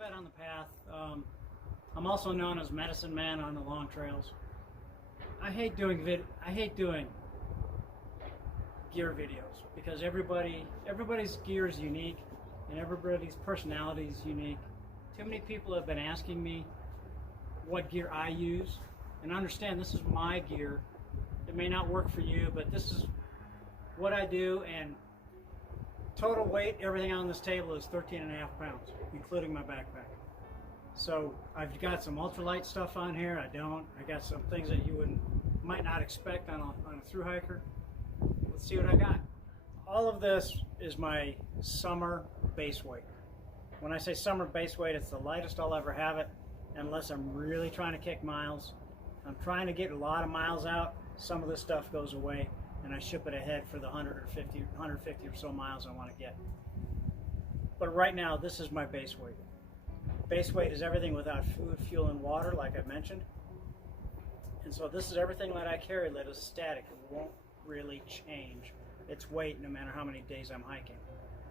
vet on the path. I'm also known as medicine man on the long trails. I hate doing gear videos because everybody's gear is unique and everybody's personality is unique. Too many people have been asking me what gear I use, and understand this is my gear. It may not work for you, but this is what I do, and total weight, everything on this table is 13.5 pounds, including my backpack. So I've got some ultralight stuff on here. I got some things that you might not expect on a thru hiker. Let's see what I got. All of this is my summer base weight. When I say summer base weight, it's the lightest I'll ever have it, unless I'm really trying to kick miles. I'm trying to get a lot of miles out. Some of this stuff goes away, and I ship it ahead for the 150 or so miles I want to get. But right now, this is my base weight. Base weight is everything without food, fuel, and water, like I mentioned. And so this is everything that I carry that is static. It won't really change its weight no matter how many days I'm hiking.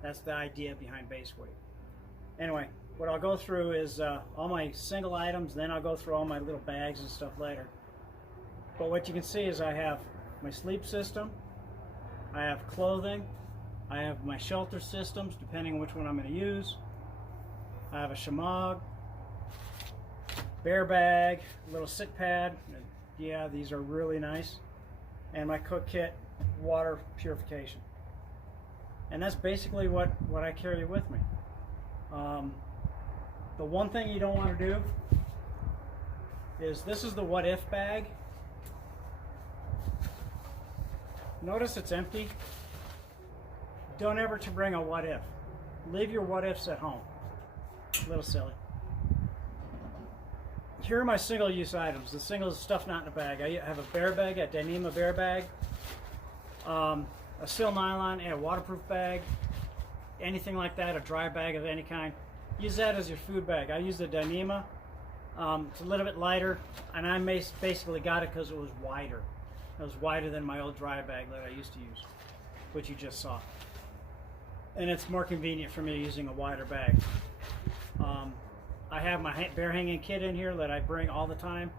That's the idea behind base weight. Anyway, what I'll go through is all my single items, then I'll go through all my little bags and stuff later. But what you can see is I have my sleep system, I have clothing, I have my shelter systems, depending on which one I'm going to use. I have a shamag, bear bag, a little sit pad. Yeah, these are really nice. And my cook kit, water purification. And that's basically what I carry with me. The one thing you don't want to do is, this is the what if bag. Notice it's empty. Don't ever to bring a what if. Leave your what ifs at home. A little silly. Here are my single-use items. The single stuff not in a bag. I have a bear bag, a Dyneema bear bag, a sil nylon, and a waterproof bag. Anything like that, a dry bag of any kind. Use that as your food bag. I use the Dyneema. It's a little bit lighter, and I basically got it because it was wider. It was wider than my old dry bag that I used to use, which you just saw. And it's more convenient for me using a wider bag. I have my bear hanging kit in here that I bring all the time,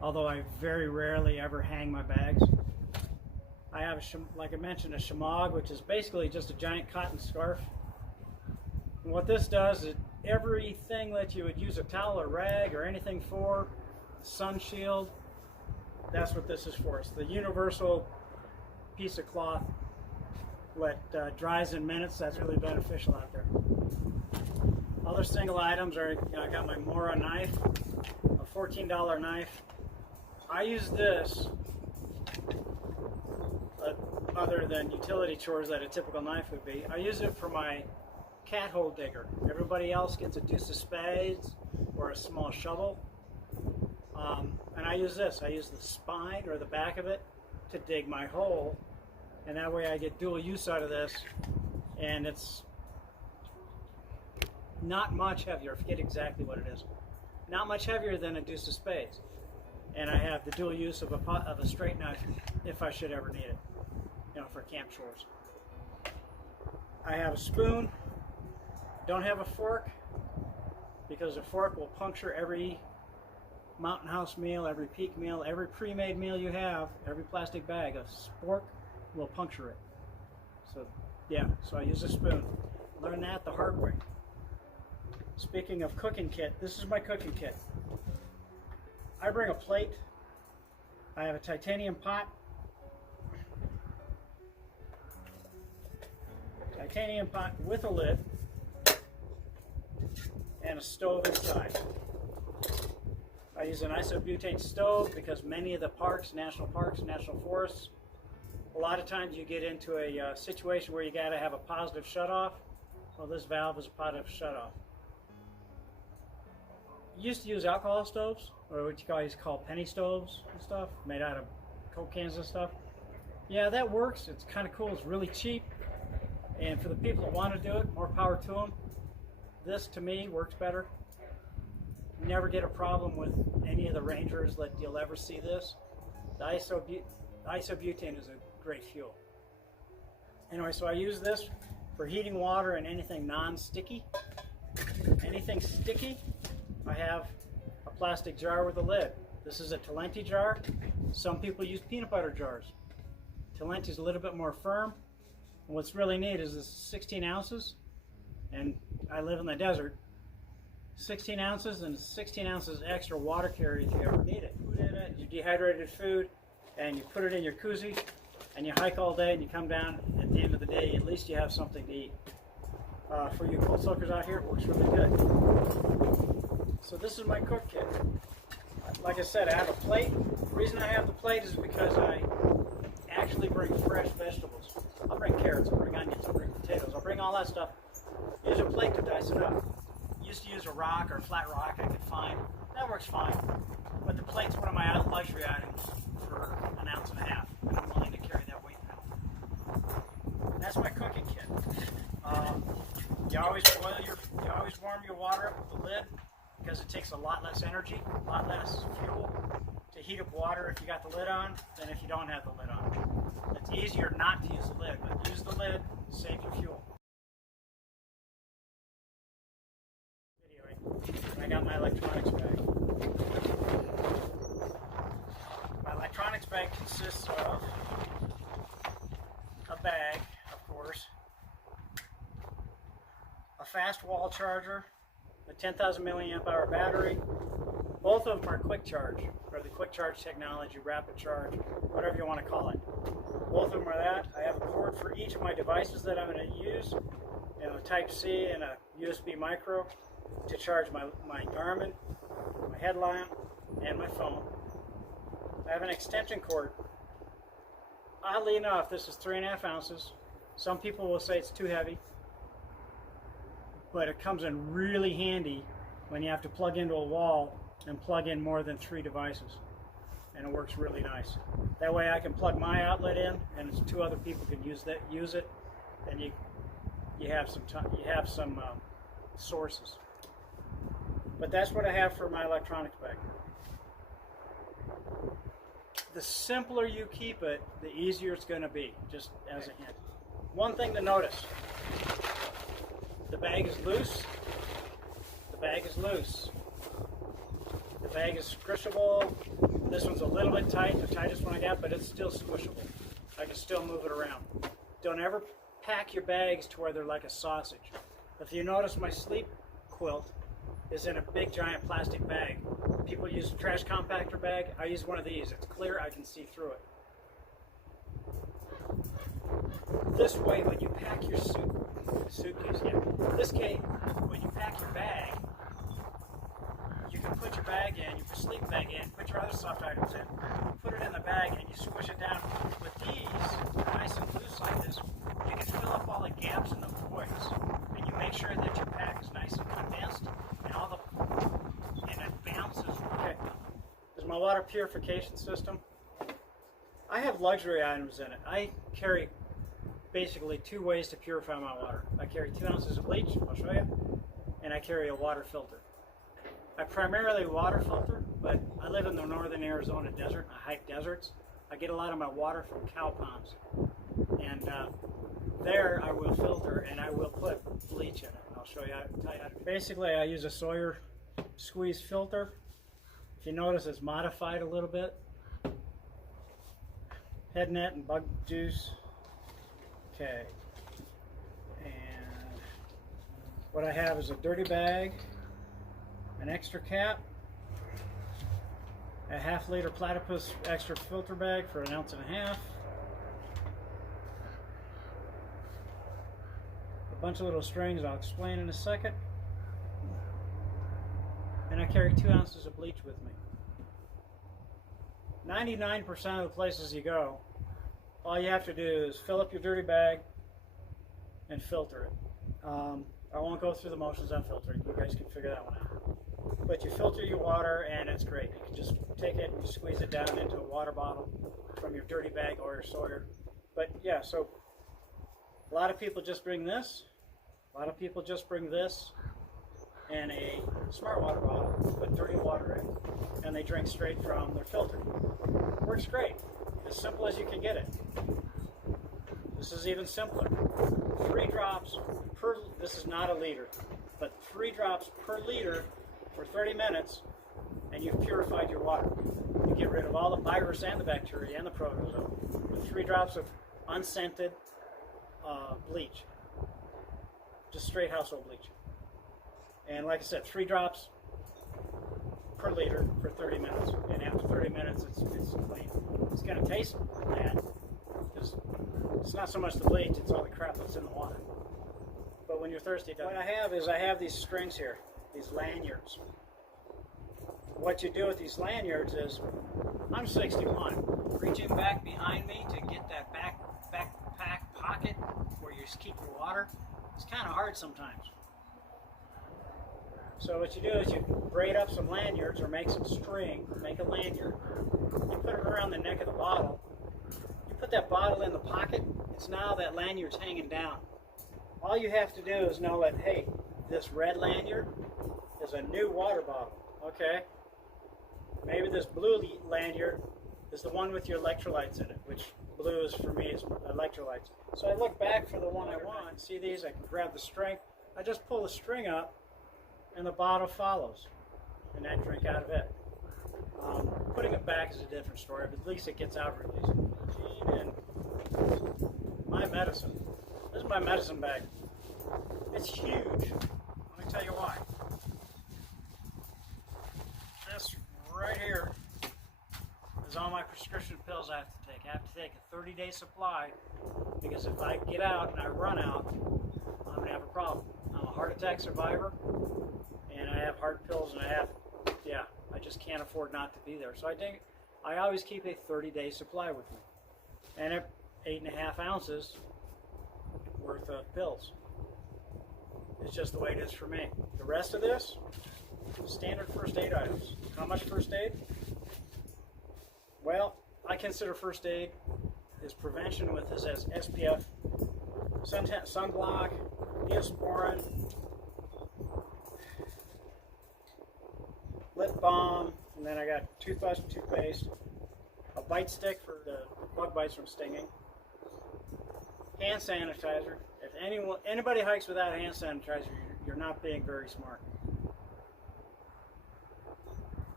although I very rarely ever hang my bags. I have, like I mentioned, a shamag, which is basically just a giant cotton scarf. And what this does is everything that you would use a towel or rag or anything for, sun shield, that's what this is for. It's the universal piece of cloth that dries in minutes. That's really beneficial out there. Other single items are, I got my Mora knife, a $14 knife. I use this other than utility chores that a typical knife would be. I use it for my cat hole digger. Everybody else gets a deuce of spades or a small shovel. And I use this. I use the spine or the back of it to dig my hole, and that way I get dual use out of this, and it's not much heavier. I forget exactly what it is. Not much heavier than a deuce of spades. And I have the dual use of a straight knife if I should ever need it, for camp chores. I have a spoon. Don't have a fork because a fork will puncture every mountain house meal, every peak meal, every pre-made meal you have, every plastic bag. A fork will puncture it. So yeah, so I use a spoon. Learned that the hard way. Speaking of cooking kit, this is my cooking kit. I bring a plate. I have a titanium pot. Titanium pot with a lid and a stove inside. I use an isobutane stove because many of the parks, national forests, a lot of times you get into a situation where you got to have a positive shutoff. Well, this valve is a positive shutoff. Used to use alcohol stoves, or what you guys call penny stoves and stuff, made out of Coke cans and stuff. Yeah, that works. It's kind of cool. It's really cheap. And for the people that want to do it, more power to them. This, to me, works better. Never get a problem with any of the Rangers that you'll ever see this. The isobutane is a great fuel. Anyway, so I use this for heating water and anything non-sticky. anything sticky, I have a plastic jar with a lid. This is a Talenti jar. Some people use peanut butter jars. Talenti is a little bit more firm. And what's really neat is this 16 ounces, and I live in the desert. 16 ounces and 16 ounces extra water carry if you ever need it. Put in it, you dehydrated food, and you put it in your koozie, and you hike all day, and you come down at the end of the day, at least you have something to eat. For you cold soakers out here, it works really good. So this is my cook kit. Like I said, I have a plate. The reason I have the plate is because I actually bring fresh vegetables. I'll bring carrots, I'll bring onions, I'll bring potatoes, I'll bring all that stuff. Use a plate to dice it up. Used to use a rock or a flat rock I could find. That works fine. But the plate's one of my luxury items for 1.5 ounces, and I'm willing to carry that weight now. That's my cooking kit. You always warm your water up with the lid because it takes a lot less energy, a lot less fuel to heat up water if you got the lid on than if you don't have the lid on. It's easier not to use the lid, but use the lid, save your fuel. I got my electronics bag. My electronics bag consists of a bag, of course, a fast wall charger, a 10,000 milliamp hour battery. Both of them are quick charge, or the quick charge technology, rapid charge, whatever you want to call it. Both of them are that. I have a cord for each of my devices that I'm going to use, a Type-C and a USB micro to charge my Garmin, my headlamp, and my phone. I have an extension cord. Oddly enough, this is 3.5 ounces. Some people will say it's too heavy, but it comes in really handy when you have to plug into a wall and plug in more than 3 devices, and it works really nice. That way I can plug my outlet in, and 2 other people can use it, and you have some sources. But that's what I have for my electronics bag. The simpler you keep it, the easier it's going to be, just as a hint. One thing to notice, the bag is loose. The bag is loose. The bag is squishable. This one's a little bit tight, the tightest one I got, but it's still squishable. I can still move it around. Don't ever pack your bags to where they're like a sausage. If you notice, my sleep quilt is in a big giant plastic bag. People use a trash compactor bag. I use one of these. It's clear, I can see through it. This way, when you pack your suitcase, when you pack your bag, you can put your bag in, you put your sleep bag in, put your other soft items in, put it in the bag, and you squish it down. With these, nice and loose like this, you can fill up all the gaps and the voids, and you make sure that your pack is nice and condensed, and it bounces. Okay, this is my water purification system. I have luxury items in it. I carry basically 2 ways to purify my water. I carry 2 ounces of bleach, I'll show you, and I carry a water filter. I primarily water filter, but I live in the northern Arizona desert. I hike deserts. I get a lot of my water from cow ponds, and there I will filter and I will put bleach in it. I'll show you how to tie it. Basically, I use a Sawyer squeeze filter. If you notice, it's modified a little bit. Head net and bug juice. Okay, and what I have is a dirty bag, an extra cap, a ½ liter platypus extra filter bag for 1.5 ounces, a bunch of little strings I'll explain in a second, and I carry 2 ounces of bleach with me. 99% of the places you go, all you have to do is fill up your dirty bag and filter it. I won't go through the motions on filtering. You guys can figure that one out. But you filter your water and it's great. You can just take it and squeeze it down into a water bottle from your dirty bag or your Sawyer. But yeah, so a lot of people just bring this. A lot of people just bring this and a smart water bottle, put dirty water in, and they drink straight from their filter. Works great. As simple as you can get it. This is even simpler. 3 drops per, this is not a liter. but 3 drops per liter for 30 minutes, and you've purified your water. You get rid of all the virus and the bacteria and the protozoa with 3 drops of unscented bleach, just straight household bleach. And like I said, 3 drops per liter for 30 minutes. And after 30 minutes, it's clean. It's going to taste bad because it's not so much the bleach, it's all the crap that's in the water. But when you're thirsty, what I have these strings here, these lanyards. What you do with these lanyards is, I'm 61. Reaching back behind me to get that backpack pocket where you keep your water, it's kind of hard sometimes. So what you do is you braid up some lanyards or make some string, make a lanyard. You put it around the neck of the bottle. You put that bottle in the pocket, it's now that lanyard's hanging down. All you have to do is know that, hey, this red lanyard is a new water bottle, okay? Maybe this blue lanyard is the one with your electrolytes in it, which blue is for me is electrolytes. So I look back for the one I want. See these? I can grab the string. I just pull the string up, and the bottle follows, and I drink out of it. Putting it back is a different story, but at least it gets out really easy. And my medicine. This is my medicine bag. It's huge. Let me tell you why. This right here is all my prescription pills I have to take. I have to take a 30-day supply because if I get out and I run out, I'm going to have a problem. I'm a heart attack survivor, and I have heart pills, and I just can't afford not to be there. So I always keep a 30-day supply with me, and 8.5 ounces worth of pills. It's just the way it is for me. The rest of this, standard first aid items. How much first aid? Well, I consider first aid is prevention with this as SPF, sunblock, Neosporin, lip balm, and then I got toothbrush and toothpaste, a bite stick for the bug bites from stinging, hand sanitizer. If anybody hikes without hand sanitizer, you're not being very smart.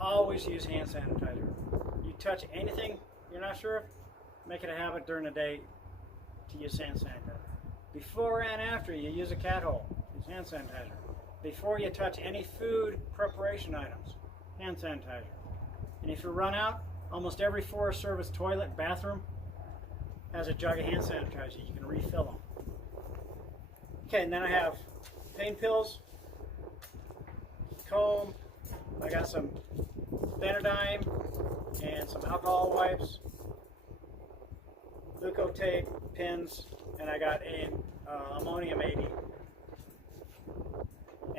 Always use hand sanitizer. You touch anything you're not sure of, make it a habit during the day to use hand sanitizer. Before and after you use a cat hole, use hand sanitizer. Before you touch any food preparation items, hand sanitizer. And if you run out, almost every Forest Service toilet, bathroom has a jug of hand sanitizer. You can refill them. Okay, and then I have pain pills, comb, I got some Benadryl and some alcohol wipes, leukotape, pins, and I got an ammonium 80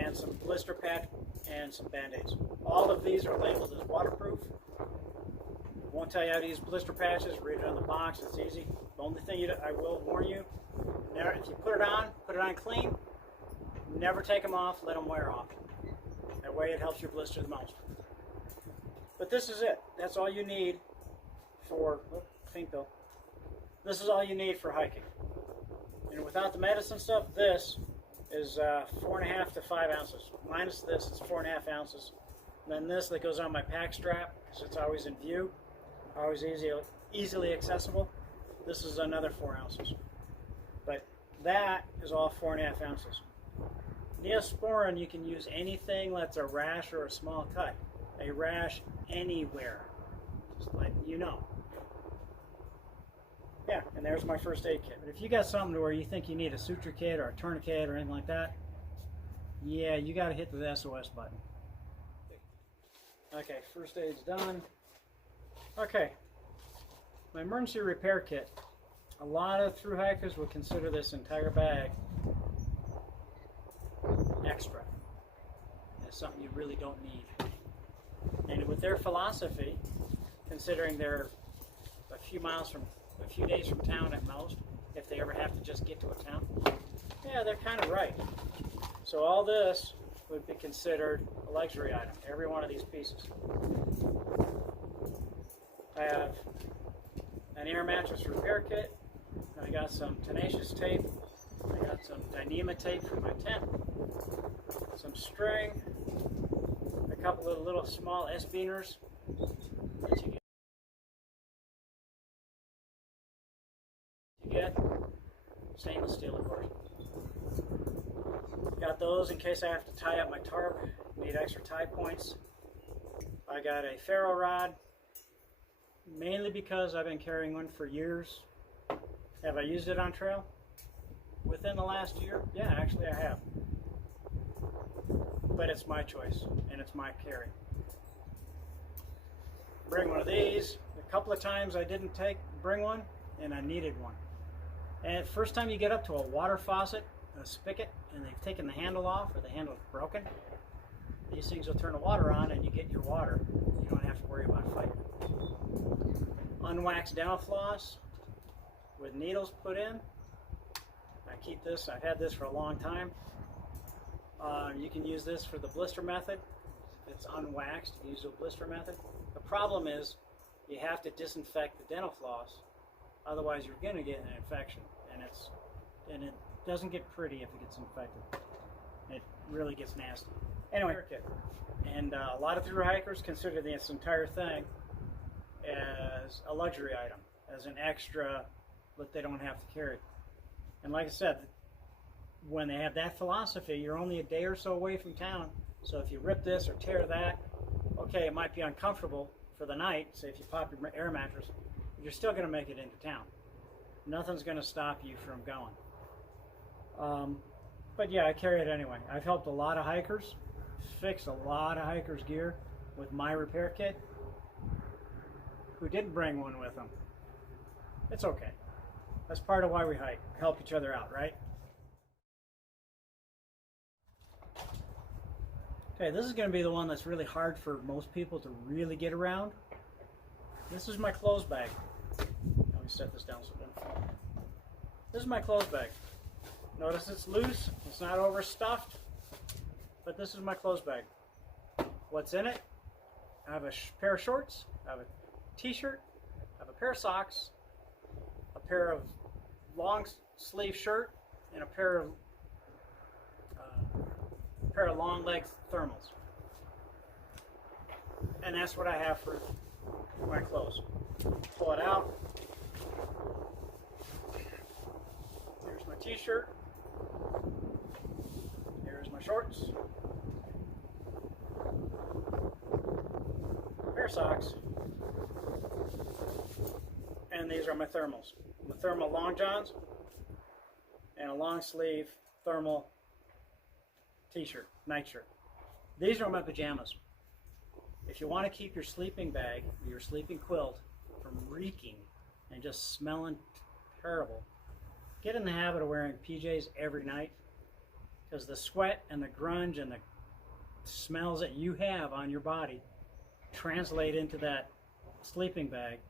and some blister patch and some band-aids. All of these are labeled as waterproof. Won't tell you how to use blister patches. Read it on the box. It's easy. The only thing I will warn you, if you put it on clean. Never take them off. Let them wear off. That way it helps your blister the most. But this is it. That's all you need for pain pill. This is all you need for hiking. And without the medicine stuff, this is 4.5 to 5 ounces. Minus this, it's 4.5 ounces. And then this that goes on my pack strap, because it's always in view, always easily accessible. This is another 4 ounces. But that is all 4.5 ounces. Neosporin, you can use anything that's a rash or a small cut. A rash anywhere. Just letting you know. Yeah, and there's my first aid kit. But if you got something where you think you need a suture kit or a tourniquet or anything like that, yeah, you got to hit the SOS button. Okay, first aid's done. Okay, my emergency repair kit. A lot of thru hikers would consider this entire bag extra. It's something you really don't need. And with their philosophy, considering they're a few days from town at most, if they ever have to just get to a town, yeah, they're kind of right. So all this would be considered a luxury item, every one of these pieces. I have an air mattress repair kit. I got some tenacious tape I got some Dyneema tape for my tent, some string, a couple of little small S-beaners that you get. Stainless steel, of course. Got those in case I have to tie up my tarp, need extra tie points. I got a ferro rod, mainly because I've been carrying one for years. Have I used it on trail? Within the last year? Yeah, actually I have. But it's my choice, and it's my carry. Bring one of these. A couple of times I didn't bring one, and I needed one. And first time you get up to a water faucet, a spigot, and they've taken the handle off, or the handle's broken, these things will turn the water on and you get your water. You don't have to worry about fighting. Unwaxed dental floss with needles put in. I keep this, I've had this for a long time. You can use this for the blister method. If it's unwaxed, use the blister method. The problem is you have to disinfect the dental floss, otherwise you're going to get an infection, and it doesn't get pretty if it gets infected. It really gets nasty. Anyway, and a lot of thru hikers consider this entire thing as a luxury item, as an extra that they don't have to carry. And like I said, when they have that philosophy, you're only a day or so away from town, so if you rip this or tear that, okay, it might be uncomfortable for the night, say if you pop your air mattress, but you're still going to make it into town. Nothing's going to stop you from going. But yeah, I carry it anyway. I've helped a lot of hikers, fixed a lot of hikers' gear with my repair kit, who didn't bring one with them. It's okay. That's part of why we hike, help each other out, right? Okay, this is going to be the one that's really hard for most people to really get around. This is my clothes bag. Let me set this down so it doesn't fall. This is my clothes bag. Notice it's loose, it's not overstuffed, but this is my clothes bag. What's in it? I have a pair of shorts, I have a t-shirt, I have a pair of socks, a pair of long sleeve shirt, and a pair of long leg thermals. And that's what I have for my clothes. Pull it out. Here's my t-shirt. Here's my shorts. Pair of socks. And these are my thermals. My thermal long johns and a long sleeve thermal t-shirt, nightshirt. These are my pajamas. If you want to keep your sleeping bag, your sleeping quilt from reeking and just smelling terrible, get in the habit of wearing PJs every night, because the sweat and the grunge and the smells that you have on your body translate into that sleeping bag.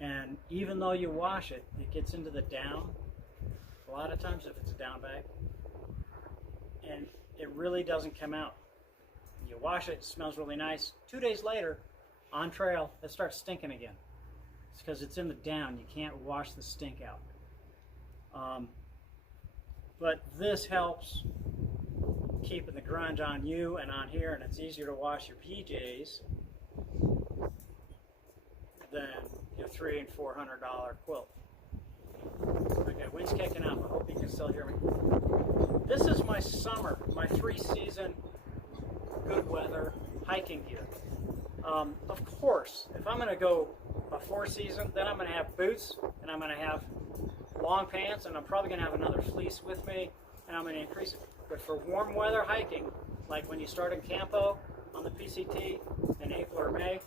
And even though you wash it, it gets into the down. A lot of times if it's a down bag, and it really doesn't come out. You wash it, it smells really nice. 2 days later, on trail, it starts stinking again. It's because it's in the down. You can't wash the stink out. But this helps keeping the grunge on you and on here, and it's easier to wash your PJs than your $300 and $400 quilt. Okay, wind's kicking up. I hope you can still hear me. This is my summer, my 3-season good weather hiking gear. Of course, if I'm going to go a 4-season, then I'm going to have boots, and I'm going to have long pants, and I'm probably going to have another fleece with me, and I'm going to increase it. But for warm weather hiking, like when you start in Campo on the PCT in April or May,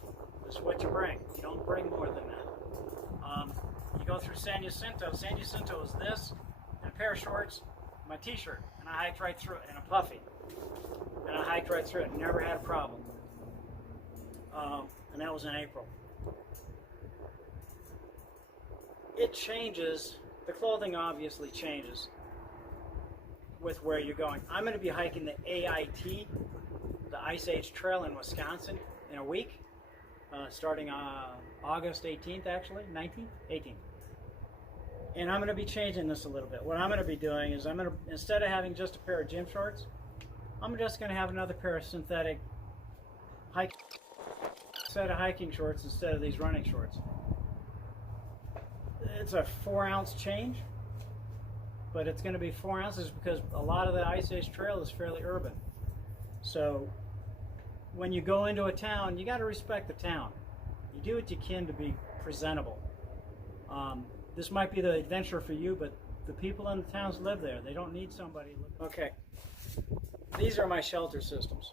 this is what you bring. You don't bring more than that. You go through San Jacinto. San Jacinto is this, and a pair of shorts, my t-shirt, and I hiked right through it, and a puffy. And I hiked right through it and never had a problem. And that was in April. It changes, the clothing obviously changes with where you're going. I'm going to be hiking the AIT, the Ice Age Trail in Wisconsin, in a week, starting August 18th actually, 19th? 18th. And I'm going to be changing this a little bit. What I'm going to be doing is instead of having just a pair of gym shorts, I'm just going to have another pair of synthetic set of hiking shorts instead of these running shorts. It's a 4-ounce change, but it's going to be 4 ounces because a lot of the Ice Age Trail is fairly urban. So when you go into a town, you got to respect the town. You do what you can to be presentable. This might be the adventure for you, but the people in the towns live there. They don't need somebody. Okay, these are my shelter systems.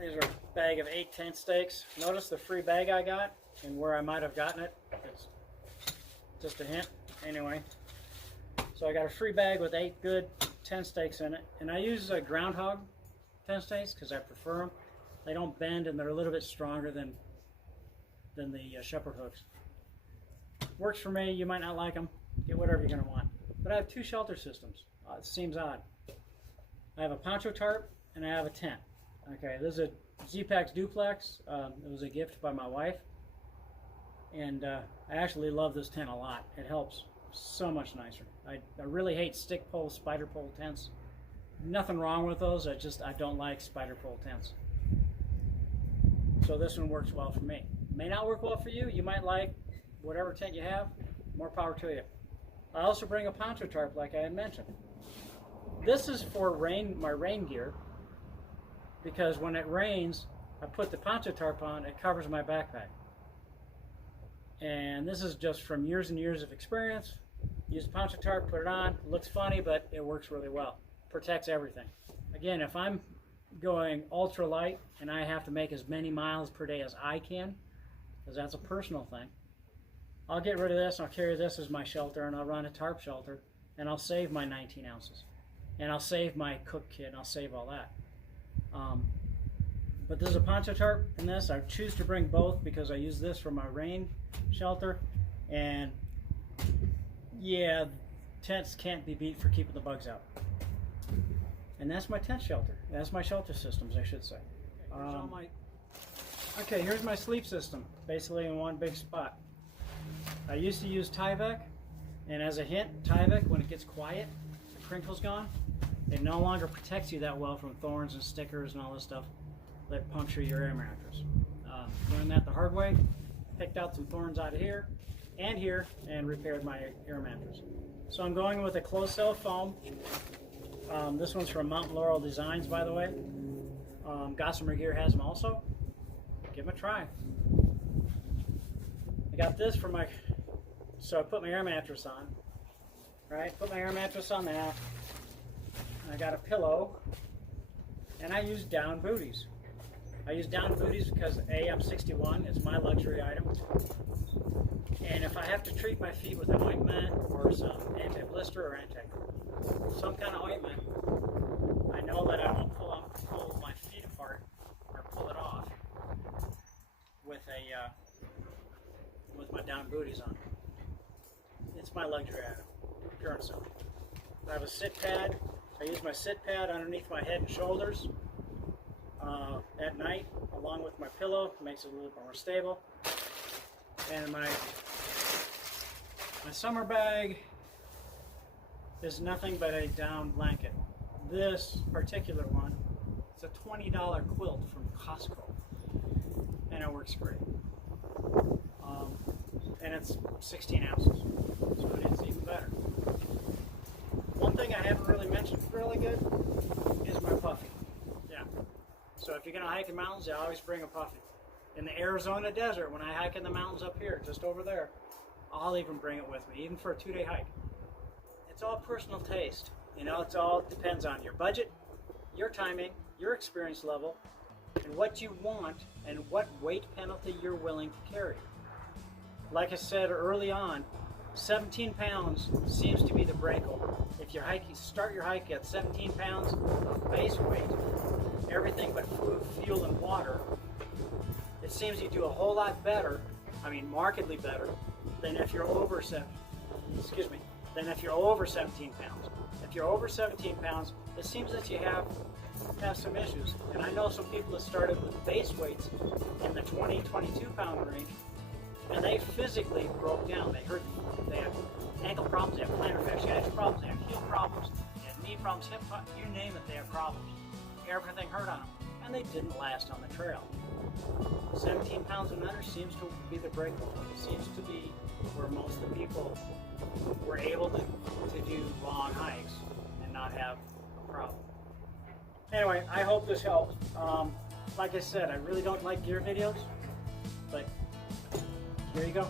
These are a bag of 8 tent stakes. Notice the free bag I got and where I might have gotten it. It's just a hint. Anyway, so I got a free bag with 8 good tent stakes in it, and I use a groundhog tent stakes because I prefer them. They don't bend and they're a little bit stronger than the shepherd hooks. Works for me. You might not like them. Get whatever you're going to want. But I have 2 shelter systems. It seems odd. I have a poncho tarp and I have a tent. Okay, this is a Z-Pax duplex. It was a gift by my wife, and I actually love this tent a lot. It helps so much nicer. I really hate stick pole, spider pole tents. Nothing wrong with those. I don't like spider pole tents. So this one works well for me. May not work well for you. You might like whatever tent you have. More power to you. I also bring a poncho tarp like I had mentioned. This is for my rain gear, because when it rains, I put the poncho tarp on, it covers my backpack. And this is just from years and years of experience. Use the poncho tarp, put it on, it looks funny, but it works really well. Protects everything. Again, if I'm going ultra light and I have to make as many miles per day as I can, because that's a personal thing, I'll get rid of this, I'll carry this as my shelter, and I'll run a tarp shelter, and I'll save my 19 ounces. And I'll save my cook kit, and I'll save all that. But there's a poncho tarp in this. I choose to bring both because I use this for my rain shelter, and yeah, tents can't be beat for keeping the bugs out. And that's my tent shelter. That's my shelter systems, I should say. Okay, here's my sleep system, basically in one big spot. I used to use Tyvek, and as a hint, Tyvek, when it gets quiet, the crinkle's gone, it no longer protects you that well from thorns and stickers and all this stuff that puncture your air mattress. Learned that the hard way, picked out some thorns out of here, and repaired my air mattress. So I'm going with a closed cell foam. This one's from Mountain Laurel Designs, by the way. Gossamer Gear has them also. Give them a try. I got this for so I put my air mattress on, right? Put my air mattress on that. I got a pillow, and I use down booties. I use down booties because A, I'm 61, it's my luxury item. And if I have to treat my feet with an ointment or some anti-blister or some kind of ointment, I know that I won't pull my feet apart or pull it off with my down booties on. It's my luxury item, pure and simple. I have a sit pad. I use my sit pad underneath my head and shoulders at night, along with my pillow. It makes it a little bit more stable. And my summer bag is nothing but a down blanket. This particular one, it's a $20 quilt from Costco, and it works great. And it's 16 ounces, so it's even better. One thing I haven't really mentioned really good is my puffy. Yeah. So if you're going to hike in mountains, I always bring a puffy. In the Arizona desert, when I hike in the mountains up here, just over there, I'll even bring it with me, even for a 2-day hike. It's all personal taste. You know, it all depends on your budget, your timing, your experience level, and what you want, and what weight penalty you're willing to carry. Like I said early on, 17 pounds seems to be the break-over. If you're hiking, start your hike at 17 pounds of base weight, everything but food, fuel, and water, it seems you do a whole lot better, I mean markedly better, than if you're over 17 pounds. If you're over 17 pounds, it seems that you have some issues. And I know some people that started with base weights in the 20, 22 pound range, and they physically broke down. They had ankle problems, they had plantar fasciitis problems, they had heel problems, they had knee problems, hip problems, you name it, they had problems. Everything hurt on them, and they didn't last on the trail. 17 pounds and under seems to be the breakthrough. It seems to be where most of the people were able to do long hikes and not have a problem. Anyway, I hope this helps. Like I said, I really don't like gear videos, but here you go.